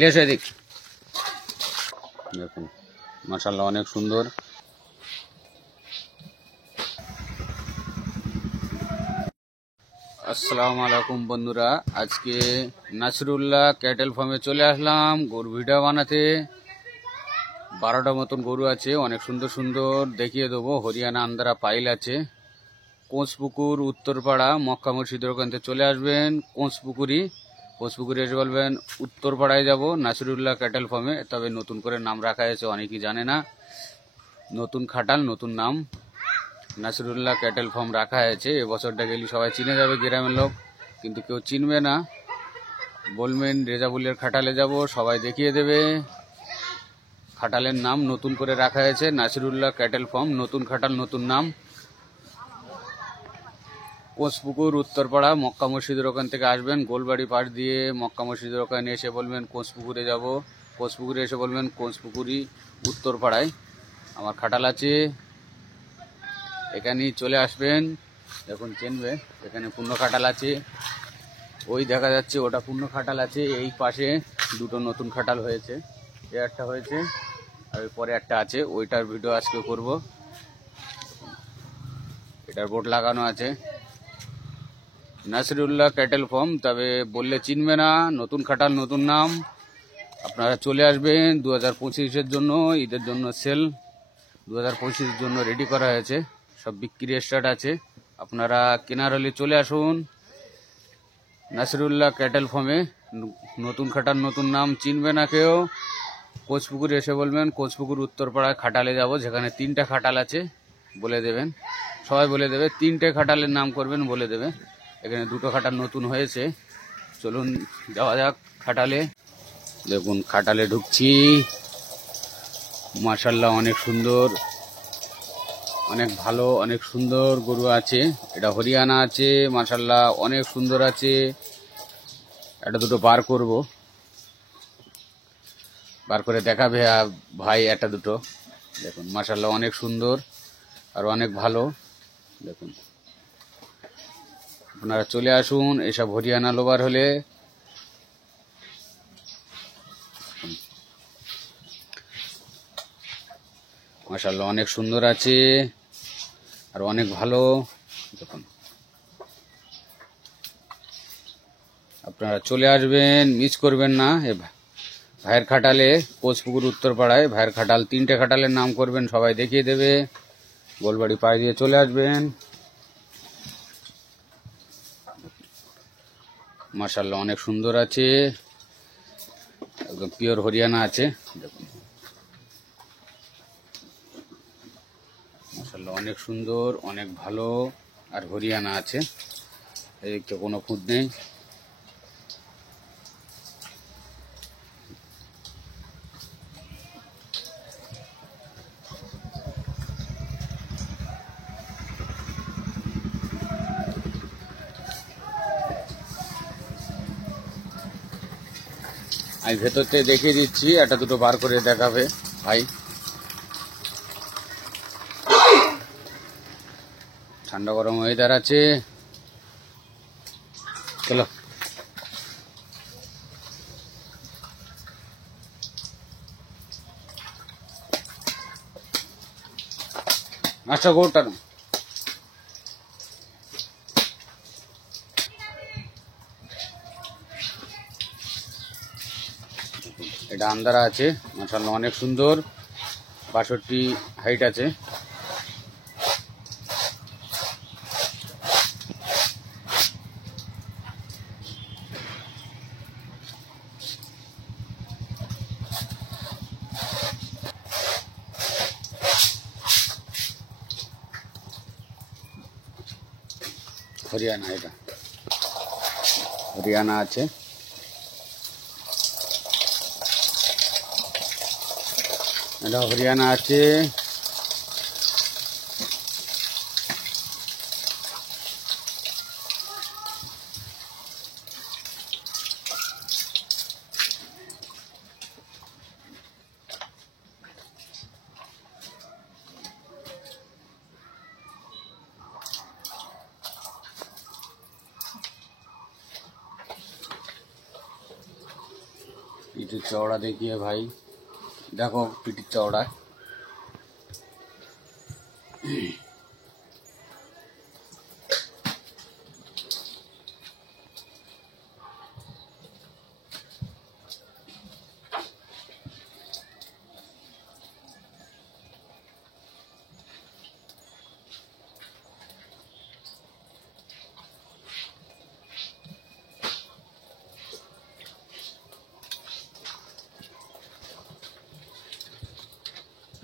লেস এদিক দেখুন, মাশাআল্লাহ অনেক সুন্দর। আসসালামু আলাইকুম বন্ধুরা, আজকে নাসরুল্লাহ ক্যাটেল ফার্মে চলে আসলাম গরু ভিডিও বানাতে। 12টা মতন গরু আছে, অনেক সুন্দর সুন্দর দেখিয়ে দেবো। হরিয়ানা আন্দারা পাইল আছে। কোঁচপুকুর উত্তরপাড়া মক্কা মসজিদের ওখান থেকে চলে আসবেন। কোঁচপুকুরি এসে বলবেন উত্তরপাড়ায় যাব নাসরুল্লাহ ক্যাটেল ফার্মে। তবে নতুন করে নাম রাখা হয়েছে, অনেকেই জানে না। নতুন খাটাল, নতুন নাম নাসরুল্লাহ ক্যাটেল ফার্ম রাখা হয়েছে। এবছরটা গেলে সবাই চিনে যাবে গ্রামের লোক, কিন্তু কেউ চিনবে না। বলবেন রেজাবুলের খাটালে যাব, সবাই দেখিয়ে দেবে। খাটালের নাম নতুন করে রাখা হয়েছে নাসরুল্লাহ ক্যাটেল ফার্ম। নতুন খাটাল, নতুন নাম। কোঁচপুকুর উত্তরপাড়া মক্কা মসজিদের ওখান থেকে আসবেন। গোলবাড়ি পাশ দিয়ে মক্কা মসজিদের ওখানে এসে বলবেন কোঁচপুকুরে যাব। কোঁচপুকুরে এসে বলবেন কোঁচপুকুরি উত্তরপাড়ায় আমার খাটাল আছে, এখানেই চলে আসবেন। দেখুন চিনবে, এখানে পূর্ণ খাটাল আছে। ওই দেখা যাচ্ছে ওটা পূর্ণ খাটাল আছে। এই পাশে দুটো নতুন খাটাল হয়েছে, এ একটা হয়েছে আর পরে একটা আছে। ওইটার ভিডিও আজকে করব। এটার বোর্ড লাগানো আছে নাসরুল্লাহ ক্যাটেল ফার্ম। তবে বললে চিনবে না, নতুন খাটাল, নতুন নাম। আপনারা চলে আসবেন 2025-এর জন্য, ঈদের জন্য সেল 2025-এর জন্য রেডি করা হয়েছে। সব বিক্রি স্টার্ট আছে। আপনারা কেনার হলে চলে আসুন নাসরুল্লাহ ক্যাটেল ফার্মে। নতুন খাটাল, নতুন নাম। চিনবে না কেউ, কোঁচপুকুর এসে বলবেন কোঁচপুকুর উত্তরপাড়ায় খাটালে যাব, যেখানে 3টা খাটাল আছে বলে দেবেন। সবাই বলে দেবে, 3টে খাটালের নাম করবেন, বলে দেবে। এখানে 2টো খাটাল নতুন হয়েছে। চলুন যাওয়া যাক খাটালে। দেখুন খাটালে ঢুকছি। মাশাআল্লাহ অনেক সুন্দর, অনেক ভালো, অনেক সুন্দর গরু আছে। এটা হরিয়ানা আছে, মাশাআল্লাহ অনেক সুন্দর আছে। এটা দুটো বার করব, বার করে দেখাবে ভাই একটা দুটো। দেখুন মাশাআল্লাহ অনেক সুন্দর আর অনেক ভালো। দেখুন আপনারা চলে আসুন এসব হরিয়ানা লোবার হলে। মাশাআল্লাহ অনেক সুন্দর আছে আর অনেক ভালো। দেখুন আপনারা চলে আসবেন, মিস করবেন না। ভাইয়ের খাটালে কোঁচপুকুর উত্তরপাড়ায় ভাইয়ের খাটাল। 3টে খাটালের নাম করবেন, সবাই দেখিয়ে দেবে। গোলবাড়ি পায়ে দিয়ে চলে আসবেন। মাশাআল্লাহ অনেক সুন্দর আছে, একদম পিওর হরিয়ানা আছে। দেখুন মাশাআল্লাহ অনেক সুন্দর, অনেক ভালো আর হরিয়ানা আছে। এদিকে কোনো খুঁত নেই। আমি ভেতর থেকে দেখিয়ে দিচ্ছি, একটা দুটো বার করে দেখাবে ভাই। ঠান্ডা গরম ওয়েদার আছে। চলো নাস্তা করটা না। এটা আন্দারা আছে, মাশাআল্লাহ অনেক সুন্দর। 62 হাইট আছে। হরিয়ানা, এটা হরিয়ানা আছে। এটা হরিয়ানা আছে। পিঠের চওড়া দেখিয়ে ভাই, দেখো পিঠের চওড়া।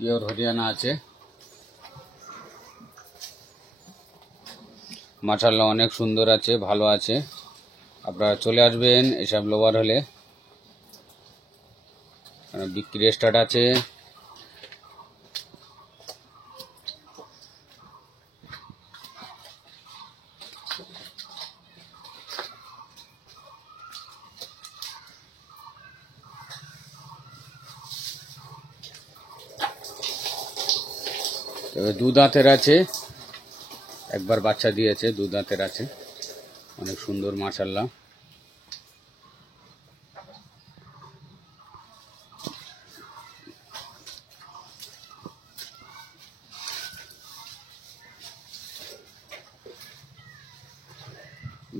পিওর হরিয়ানা আছে, মাশাআল্লাহ অনেক সুন্দর আছে, ভালো আছে। আপনারা চলে আসবেন এসব লোভার হলে, বিক্রি স্টার্ট আছে। তবে দু দাঁতের আছে, একবার বাচ্চা দিয়েছে, দু দাঁতের আছে, অনেক সুন্দর মাশাআল্লাহ।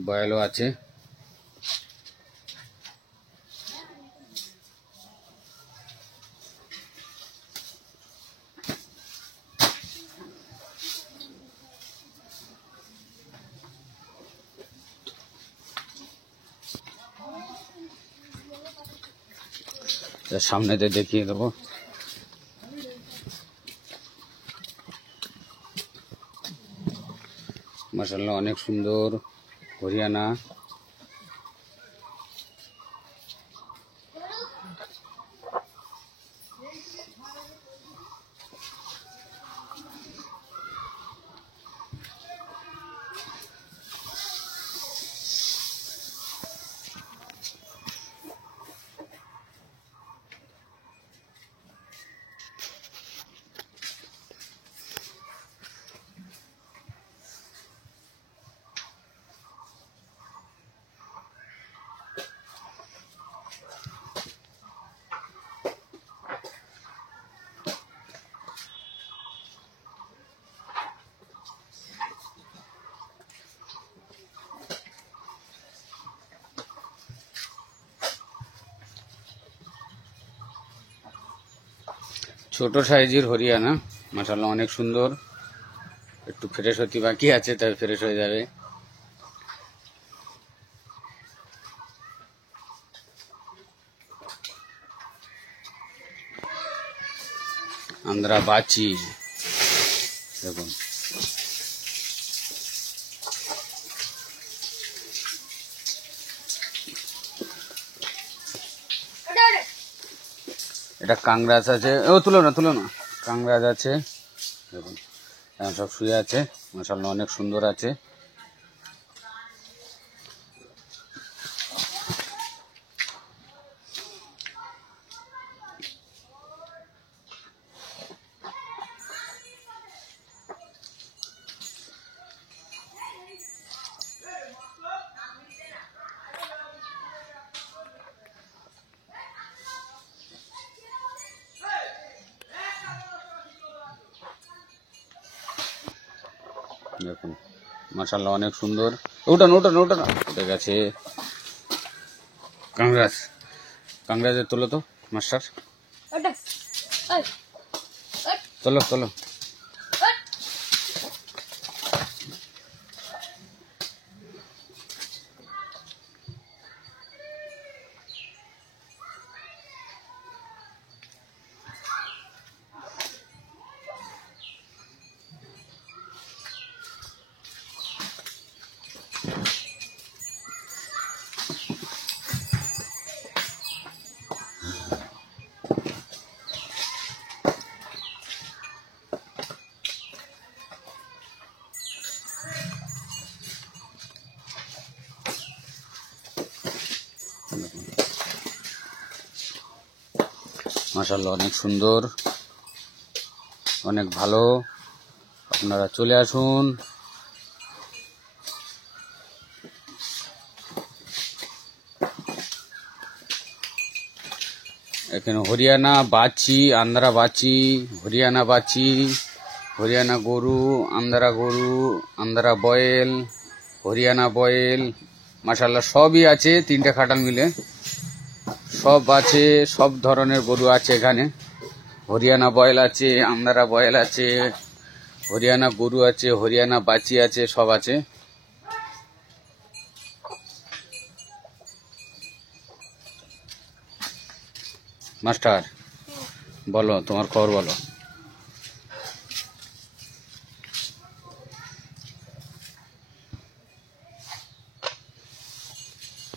বয়ালও আছে। সামনেতে দেখিয়ে দেবো। মাশাআল্লাহ অনেক সুন্দর হরিয়ানা। ছোট সাইজের হরিয়ানা, মাশাআল্লাহ অনেক সুন্দর। একটু ফ্রেশ হতে বাকি আছে, তবে ফ্রেশ হয়ে যাবে। আন্ধ্রা বাচি দেখুন, এটা কাংরাজ আছে। ও তুলো না কাংরাজ আছে দেখুন, সব শুয়ে আছে, মাশাআল্লাহ অনেক সুন্দর আছে। দেখুন মাশাআল্লাহ অনেক সুন্দর। ওটা না ঠিক আছে। কাংরাজের তোলো তো মাস্টার, তোলো। মাশাআল্লাহ অনেক সুন্দর, অনেক ভালো। আপনারা চলে আসুন। এখানে হরিয়ানা বাছি, আন্ধ্রা বাছি, হরিয়ানা বাছি, হরিয়ানা গরু, আন্ধ্রা বয়েল, হরিয়ানা বয়েল, মাশাআল্লাহ সবই আছে। 3টে খাটাল মিলে সব আছে, সব ধরনের গরু আছে এখানে। হরিয়ানা বয়েল আছে, আন্ধ্রা বয়েল আছে, হরিয়ানা গরু আছে, হরিয়ানা বাছি আছে, সব আছে। মাস্টার বলো, তোমার খবর বলো।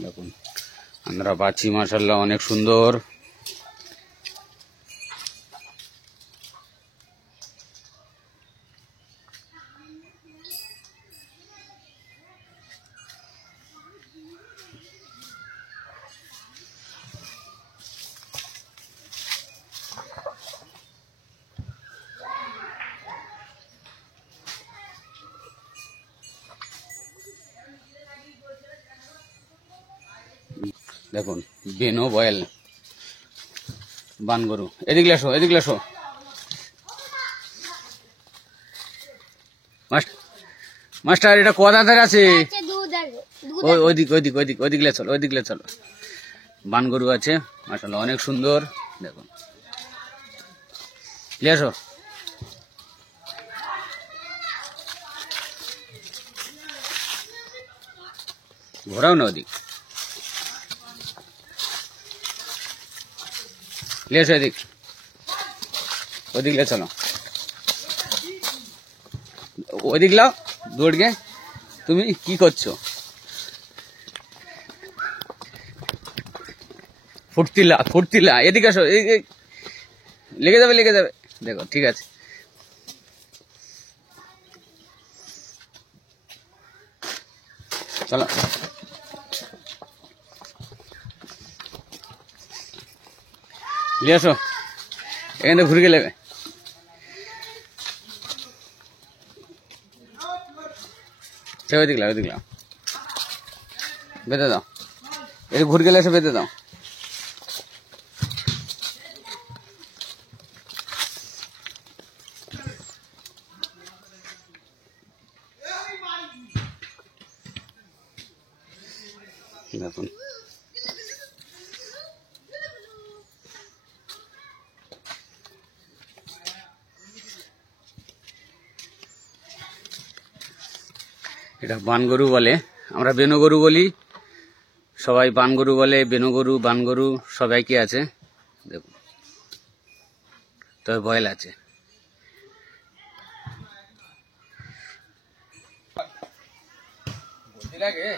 দেখুন আন্ধ্রা বাছি মাশাআল্লাহ অনেক সুন্দর। দেখুন বেনো বয়েল বানগরু। এদিকে আসো, এদিকে আসো। মাস্টার এটা কোয়া দাঁতের আছে? ওইদিকে চলো, ওইদিকে চলো। বানগরু আছে মাশাআল্লাহ অনেক সুন্দর। দেখুন আসো। ঘোরাও না ওদিক, এসো এদিক, ওদিকে চলো, ওদিক লাও দৌড় গে। তুমি কি করছো? ফুটতিলা এদিকে আসো, লেগে যাবে। দেখো ঠিক আছে, চলো। নিয়ে আসো, এখানে ঘুরে গেলে ওইদিক লাও, বেঁধে দাও। এটা ঘুরে গেলে এসে বেঁধে দাও। দেখুন এটা বানগরু বলে, আমরা বেনো গরু বলি, সবাই বানগরু বলে। বেনো গরু, বানগরু সবাইকে আছে। দেখুন তবে বয়েল আছে। লাগে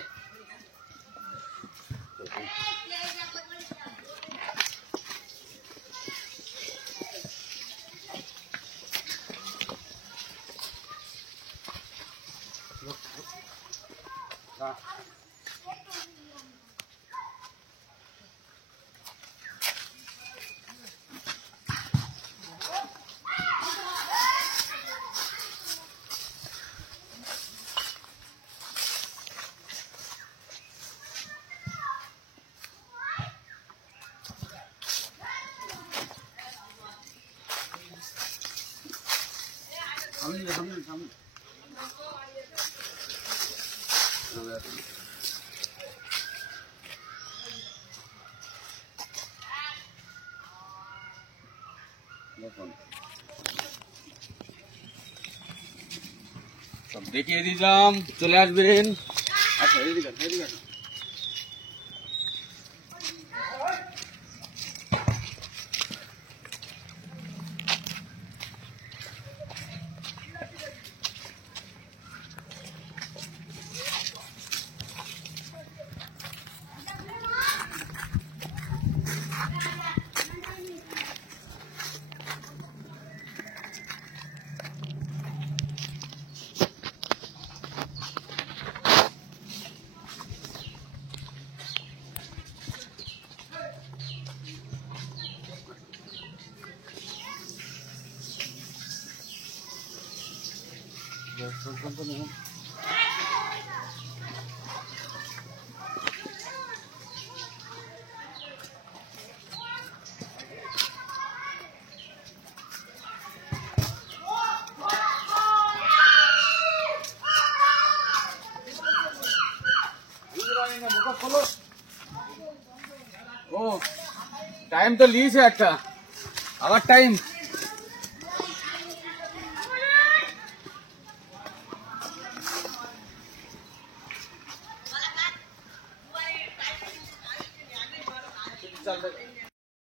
সব দেখিয়ে দিলাম, চলে আসবেন। আচ্ছা এদিকে আসো। ও টাইম তো লিয়েছে একটা, আবার টাইম। चल